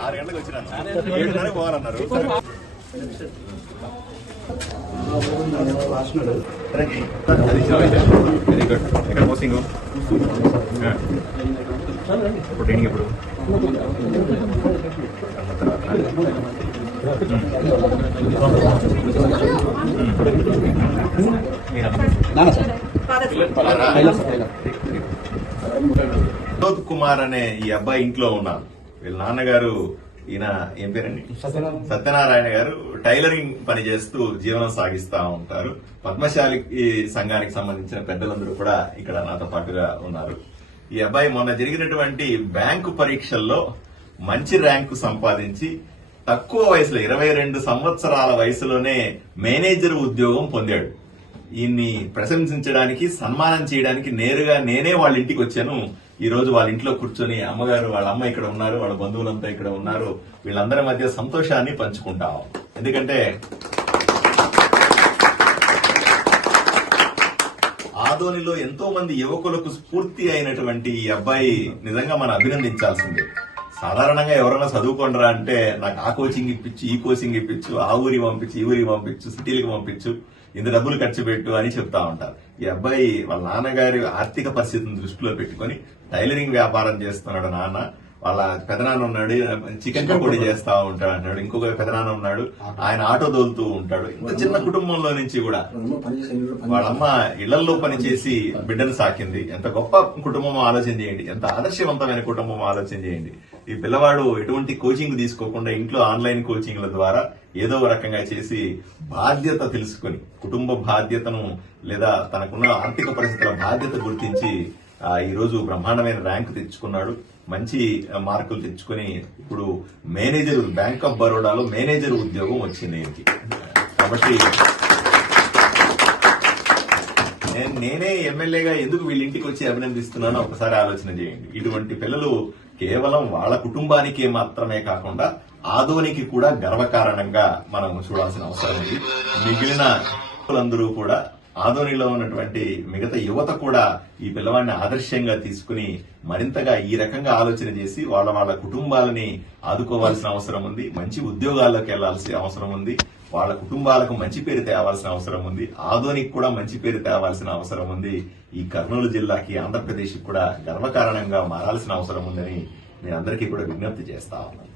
6 గంటలకు వచ్చినాను, 7:30 పోవాలన్నారు. Very good. ఎక్కడ పోస్టింగ్? ఇప్పుడు ట్రైనింగ్ ఎప్పుడు? వినోద్ కుమార్ అనే ఈ అబ్బాయి ఇంట్లో ఉన్నారు. వీళ్ళ నాన్నగారు ఈయన ఏం పేరండి? సత్యనారాయణ గారు టైలరింగ్ పని చేస్తూ జీవనం సాగిస్తా ఉంటారు. పద్మశాలి సంఘానికి సంబంధించిన పెద్దలందరూ కూడా ఇక్కడ నాతో పాటుగా ఉన్నారు. ఈ అబ్బాయి మొన్న జరిగినటువంటి బ్యాంకు పరీక్షల్లో మంచి ర్యాంకు సంపాదించి తక్కువ వయసులో 22 సంవత్సరాల వయసులోనే మేనేజర్ ఉద్యోగం పొందాడు. ఈయన్ని ప్రశంసించడానికి, సన్మానం చేయడానికి నేరుగా నేనే వాళ్ళ ఇంటికి వచ్చాను. ఈ రోజు వాళ్ళ ఇంట్లో కూర్చొని అమ్మగారు, వాళ్ళ అమ్మ ఇక్కడ ఉన్నారు, వాళ్ళ బంధువులంతా ఇక్కడ ఉన్నారు. వీళ్ళందరి మధ్య సంతోషాన్ని పంచుకుంటాం. ఎందుకంటే ఆదోనిలో ఎంతో మంది యువకులకు స్ఫూర్తి అయినటువంటి ఈ అబ్బాయి నిజంగా మనం అభినందించాల్సిందే. సాధారణంగా ఎవరైనా చదువుకోండిరా అంటే నాకు ఆ కోచింగ్ ఇప్పించు, ఈ కోచింగ్ ఇప్పించు, ఆ ఊరికి పంపించు, ఈ ఊరికి పంపించు, సిటీలకు పంపించు, ఇంత డబ్బులు ఖర్చు పెట్టు అని చెప్తా ఉంటారు. ఈ అబ్బాయి వాళ్ళ నాన్నగారి ఆర్థిక పరిస్థితిని దృష్టిలో పెట్టుకుని టైలరింగ్ వ్యాపారం చేస్తున్నాడు నాన్న. వాళ్ళ పెదనాన్న ఉన్నాడు, చికెన్ పకోడీ చేస్తా ఉంటాడు అంటాడు. ఇంకొక పెదనాన్న ఉన్నాడు, ఆయన ఆటో దోలుతూ ఉంటాడు. ఇంత చిన్న కుటుంబంలో నుంచి కూడా వాళ్ళమ్మ ఇళ్లలో పనిచేసి బిడ్డను సాకింది. ఎంత గొప్ప కుటుంబం ఆలోచన చేయండి, ఎంత ఆదర్శవంతమైన కుటుంబం ఆలోచన చేయండి. ఈ పిల్లవాడు ఎటువంటి కోచింగ్ తీసుకోకుండా ఇంట్లో ఆన్లైన్ కోచింగ్ల ద్వారా ఏదో రకంగా చేసి బాధ్యత తెలుసుకుని, కుటుంబ బాధ్యతను లేదా తనకున్న ఆర్థిక పరిస్థితుల బాధ్యత గుర్తించి ఈ రోజు బ్రహ్మాండమైన ర్యాంకు తెచ్చుకున్నాడు. మంచి మార్కులు తెచ్చుకుని ఇప్పుడు మేనేజర్, బ్యాంక్ ఆఫ్ బరోడాలో మేనేజర్ ఉద్యోగం వచ్చింది ఆయనకి. కాబట్టి నేనే ఎమ్మెల్యేగా ఎందుకు వీళ్ళ ఇంటికి వచ్చి అభినందిస్తున్నానో ఒకసారి ఆలోచన చేయండి. ఇటువంటి పిల్లలు కేవలం వాళ్ళ కుటుంబానికే మాత్రమే కాకుండా ఆదోనికి కూడా గర్వకారణంగా మనం చూడాల్సిన అవసరం ఉంది. మిగిలిన అందరూ కూడా, ఆదోనిలో ఉన్నటువంటి మిగతా యువత కూడా ఈ పిల్లవాడిని ఆదర్శంగా తీసుకుని మరింతగా ఈ రకంగా ఆలోచన చేసి వాళ్ళ కుటుంబాలని ఆదుకోవాల్సిన అవసరం ఉంది. మంచి ఉద్యోగాల్లోకి వెళ్లాల్సిన అవసరం ఉంది. వాళ్ళ కుటుంబాలకు మంచి పేరు తేవాల్సిన అవసరం ఉంది. ఆదోనికి కూడా మంచి పేరు తేవాల్సిన అవసరం ఉంది. ఈ కర్నూలు జిల్లాకి, ఆంధ్రప్రదేశ్ కూడా గర్వకారణంగా మారాల్సిన అవసరం ఉందని నేను అందరికీ కూడా విజ్ఞప్తి చేస్తా ఉన్నాను.